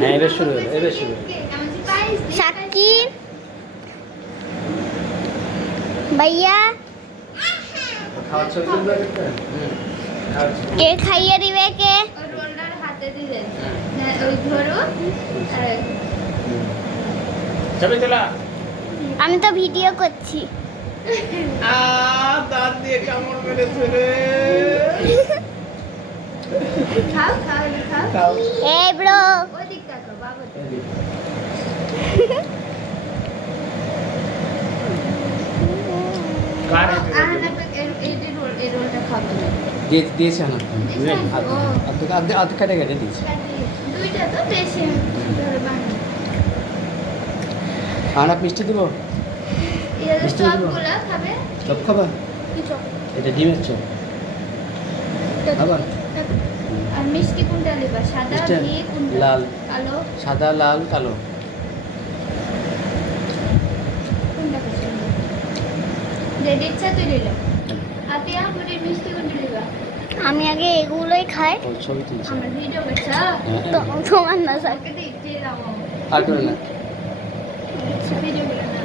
হ্যাঁ এবার শুরু হলো, এবার শুরু। সাক্ষী ভাইয়া খাওয়ার ছবি তুলবে একটা? কে খাইয়ে দিবে কে? রোলটার হাতে দিলেন ওই ধরো আর ছবি তোলা। আমি তো ভিডিও করছি। দাঁত দিয়ে কামড় মেরেছে রে। খাও খাও খাও খাও। এই ব্রো ওই দিক তাকাও বাবা কার এটা? এই রোলটা খাবো না দিয়েছে না? দিয়েছে? ও। আধ কেটে কেটে দিয়েছে। দুইটা তো বেশি ধরে বানানো আর মিষ্টি দিব? এর মিষ্টি দিব? সবগুলা খাবে চপ খাবা? কি চপ এটা ডিমের চপ। আবার? আর মিষ্টি কোনটা নেবা সাদা মিষ্টি ঘি কোনটা লাল। কালো সাদা, লাল, কালো। কোনটা পছন্দ রেডি ইচ্ছা তুই নিলাম আতিয়া পুরি মিষ্টি কোনটা নিবা আমি আগে এগুলোই খাই। ও, ছবি তুলছে। আমার ভিডিও করছা তো তোমার না সাক্ষী ওকে দিতে দাও আর করে না। ভিডিও করে না